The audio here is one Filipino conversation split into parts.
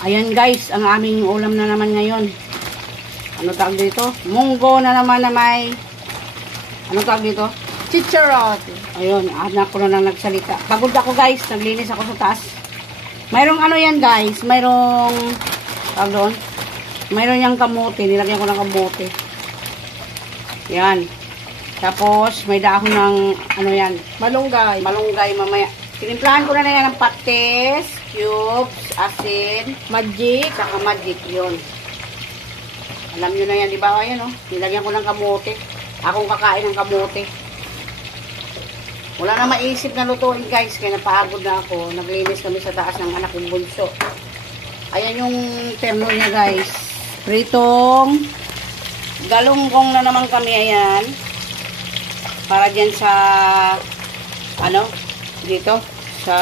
Ayan guys, ang aming ulam na naman ngayon. Ano tawag dito? Munggo na naman na may... Ano tawag dito? Chicharon. Ayun, anak ko na lang nagsalita. Pagod ako guys, naglinis ako sa taas. Mayroong ano yan guys, mayroong... Tawag doon? Mayroon yung kamote, nilagyan ko ng kamote. Yan. Tapos, may dahon ng, ano yan? Malunggay. Malunggay mamaya. Tinimplahan ko na yan ng patis, cubes, asin, Magic. saka magic yun. Alam nyo na yan, di ba? Ayan, oh. Nilagyan ko ng kamote. Akong kakain ng kamote. Wala na maisip na lutuin, guys. Kaya napagod na ako. Naglinis kami sa taas ng anak kong bunso. Ayan yung terno niya, guys. Pritong galunggong na naman kami, ayan. Para dyan sa, ano, dito, sa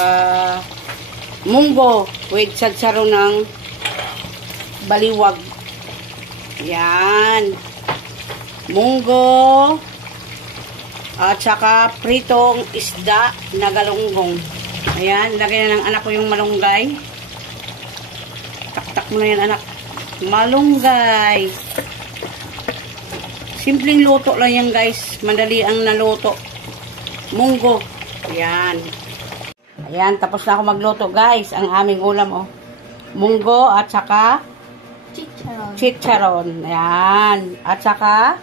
munggo with sadsaro ng baliwag. Yan. Munggo at saka pritong isda na galunggong. Ayan, lagay na ng anak ko yung malunggay. Tak-tak mo na yan, anak. Malunggay. Simpleng luto lang yan, guys. Madali ang naluto. Munggo. Ayan. Ayan, tapos na ako magluto, guys. Ang aming ulam, oh. Munggo at saka Chicharon. chicharon. Ayan. At saka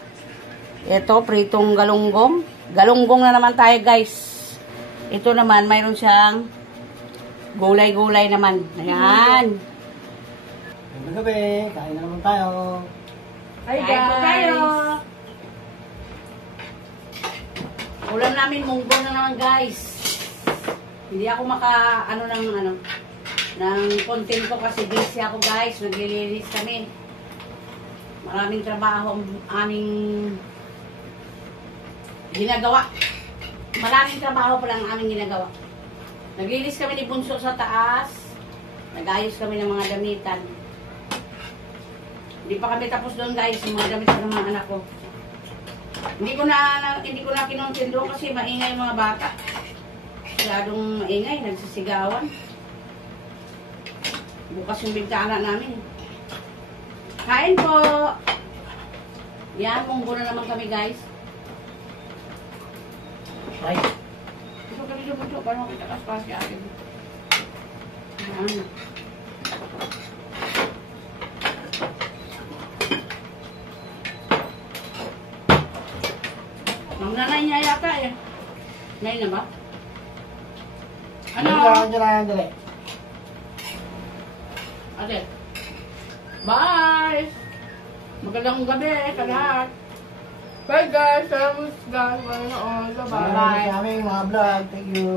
ito, pritong galunggong. Galunggong na naman tayo, guys. Ito naman, mayroon siyang gulay-gulay naman. Ayan. Magandang gabi. Kain na naman tayo. Hi Kain po tayo. guys. Ulam namin munggo na naman, guys. Hindi ako ng content ko kasi busy ako, guys. Naglilinis kami. Maraming trabaho ang aming ginagawa. Maraming trabaho pa lang ang aming ginagawa. Naglinis kami ni Bunso sa taas. Nag-ayos kami ng mga damitan. Hindi pa kami tapos doon, guys. Yung mga damit ng mga anak ko. Hindi ko na kinontent doon kasi maingay yung mga bata. Masyadong maingay, nagsisigawan. Bukas yung bintana namin. Kain po! Yan, munggo na naman kami, guys. Ay. Ito kami dito, paano kita kaspas si akin? Yan. Nanay niya yata eh. Nanay na ba? Ano? Dali. Ate. Bye! Magandang gabi sa lahat. Bye guys. Salamat guys. Bye. Bye. Sa aming mga vlog. Thank you.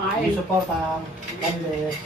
Bye. Yung support. God bless.